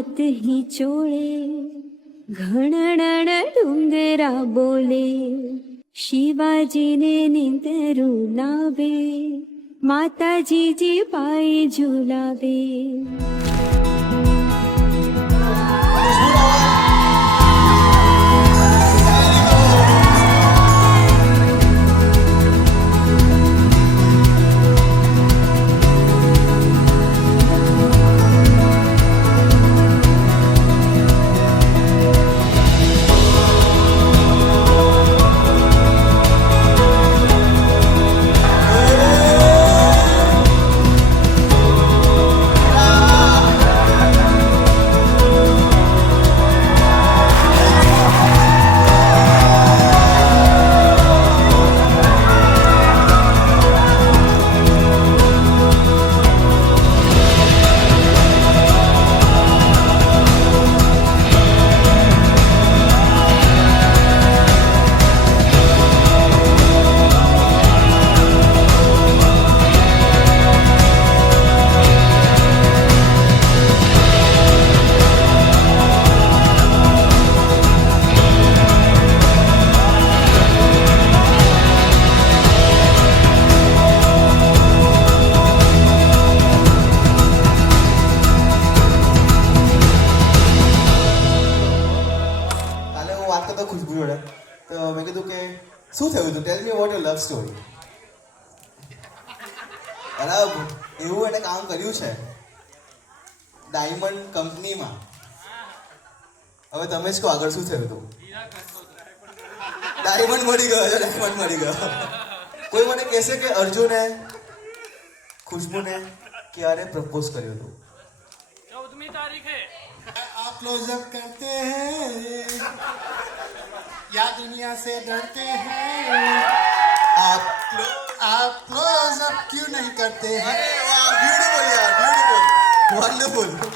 हाथ ही चोळे घणणण डुंगरा बोले शिवाजीने निंदरू लावे माताजी जी पायी झुलावे. ખુશ્બુ જોડે તો મેં કીધું કે શું થયું હતું, ટેલ મી અબાઉટ યોર લવ સ્ટોરી. બરાબર, એવું એને કામ કર્યું છે ડાયમંડ કંપનીમાં. હવે તમે જ કહો આગળ શું થયું હતું. ડાયમંડ મળી ગયો છે, ડાયમંડ મળી ગયો. કોઈ મને કહેશે કે અર્જુને ખુશ્બુને ક્યારે પ્રપોઝ કર્યું હતું. 14મી તારીખે. आप क्लोजअप करते हैं या दुनिया से डरते हैं, आप क्लोजअप क्यों नहीं करते हैं. ब्यूटीफुल यार, ब्यूटीफुल, वंडरफुल.